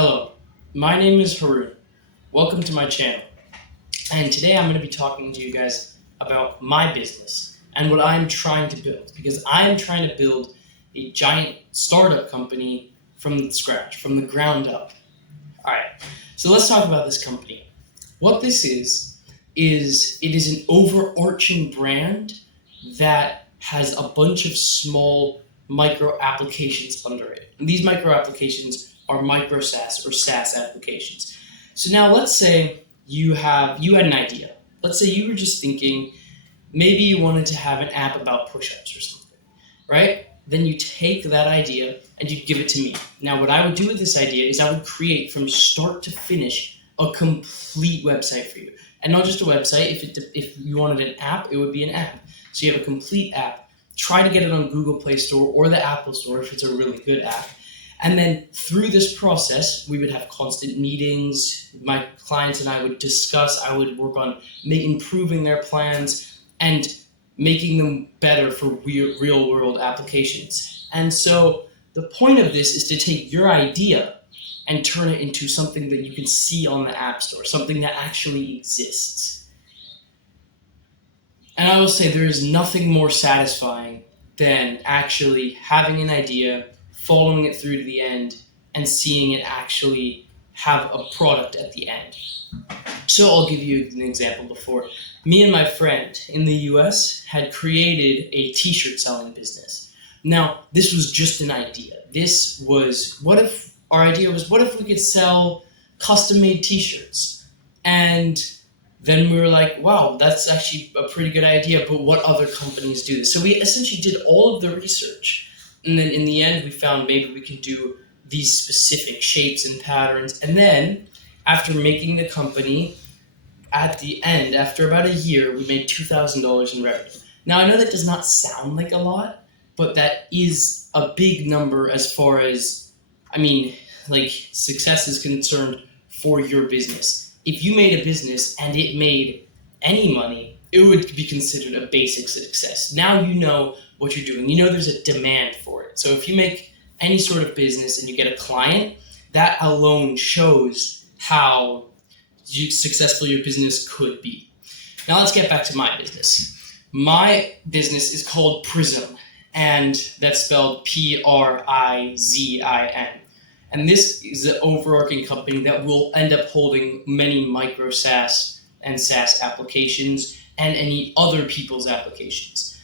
Hello, my name is Haroon. Welcome to my channel. And today I'm going to be talking to you guys about my business and what I'm trying to build, because I'm trying to build a giant startup company from scratch, from the ground up. Alright, so let's talk about this company. What this is it is an overarching brand that has a bunch of small micro applications under it. And these micro applications are micro SaaS or SaaS applications. So now let's say you had an idea. Let's say you were just thinking maybe you wanted to have an app about push-ups or something, right? Then you take that idea and you give it to me. Now what I would do with this idea is I would create from start to finish a complete website for you. And not just a website, if you wanted an app, it would be an app. So you have a complete app. Try to get it on Google Play Store or the Apple Store if it's a really good app. And then through this process, we would have constant meetings. My clients and I would discuss. I would work on improving their plans and making them better for real world applications. And so the point of this is to take your idea and turn it into something that you can see on the App Store, something that actually exists. And I will say there is nothing more satisfying than actually having an idea, following it through to the end, and seeing it actually have a product at the end. So I'll give you an example before. Me and my friend in the US had created a t-shirt selling business. Now, this was just an idea. What if we could sell custom-made t-shirts? And then we were like, wow, that's actually a pretty good idea, but what other companies do this? So we essentially did all of the research. And then in the end, we found maybe we can do these specific shapes and patterns. And then after making the company, at the end, after about a year, we made $2,000 in revenue. Now, I know that does not sound like a lot, but that is a big number as far as, success is concerned for your business. If you made a business and it made any money, it would be considered a basic success. Now you know what you're doing. You know there's a demand for it. So if you make any sort of business and you get a client, that alone shows how successful your business could be. Now let's get back to my business. My business is called Prizm, and that's spelled Prizin. And this is the overarching company that will end up holding many micro SaaS and SaaS applications and any other people's applications.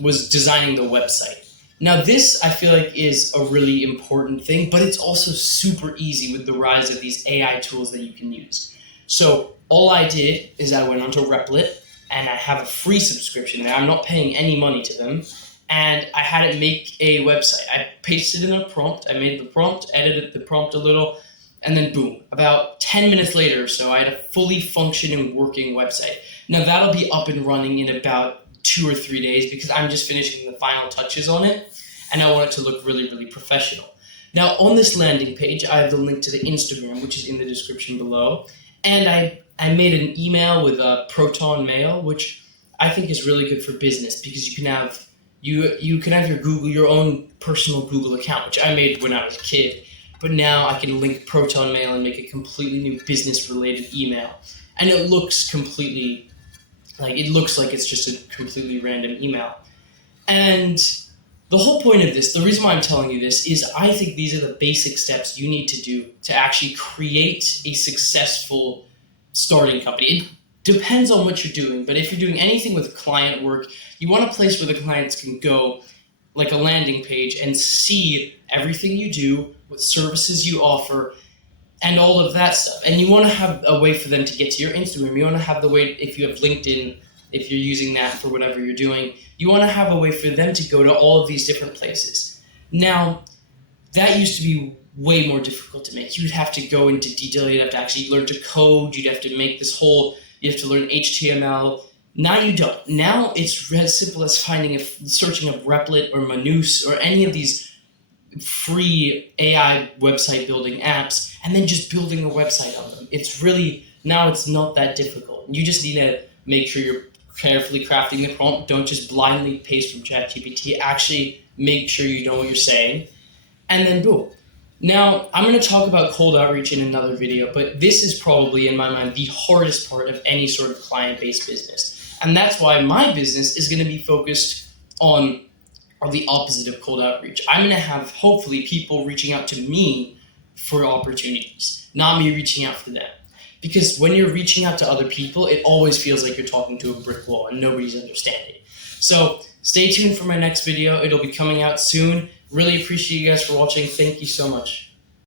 Was designing the website. Now this, I feel like, is a really important thing, but it's also super easy with the rise of these AI tools that you can use. So all I did is I went onto Replit, and I have a free subscription there. I'm not paying any money to them. And I had it make a website. I pasted in a prompt. I made the prompt, edited the prompt a little, and then boom. About 10 minutes later or so, I had a fully functioning, working website. Now that'll be up and running in about 2 or 3 days because I'm just finishing the final touches on it, and I want it to look really, really professional. Now on this landing page, I have the link to the Instagram, which is in the description below, and I made an email with a Proton Mail, which I think is really good for business because you can have your own personal Google account, which I made when I was a kid, but now I can link Proton Mail and make a completely new business-related email, and it looks like it's just a completely random email. And the whole point of this, the reason why I'm telling you this, is I think these are the basic steps you need to do to actually create a successful starting company. It depends on what you're doing, but if you're doing anything with client work, you want a place where the clients can go, like a landing page, and see everything you do, what services you offer, and all of that stuff. And you want to have a way for them to get to your Instagram. You want to have the way, if you have LinkedIn, if you're using that for whatever you're doing, you want to have a way for them to go to all of these different places. Now, that used to be way more difficult to make. You'd have to go into detail. You'd have to actually learn to code. You'd have to make you have to learn HTML. Now you don't. Now it's as simple as searching up Replit or Manus or any of these free AI website building apps, and then just building a website on them. Now it's not that difficult. You just need to make sure you're carefully crafting the prompt. Don't just blindly paste from ChatGPT. Actually make sure you know what you're saying. And then boom. Now, I'm going to talk about cold outreach in another video, but this is probably, in my mind, the hardest part of any sort of client-based business. And that's why my business is going to be focused on the opposite of cold outreach. I'm going to have, hopefully, people reaching out to me for opportunities, not me reaching out for them. Because when you're reaching out to other people, it always feels like you're talking to a brick wall and nobody's understanding. So stay tuned for my next video. It'll be coming out soon. Really appreciate you guys for watching. Thank you so much.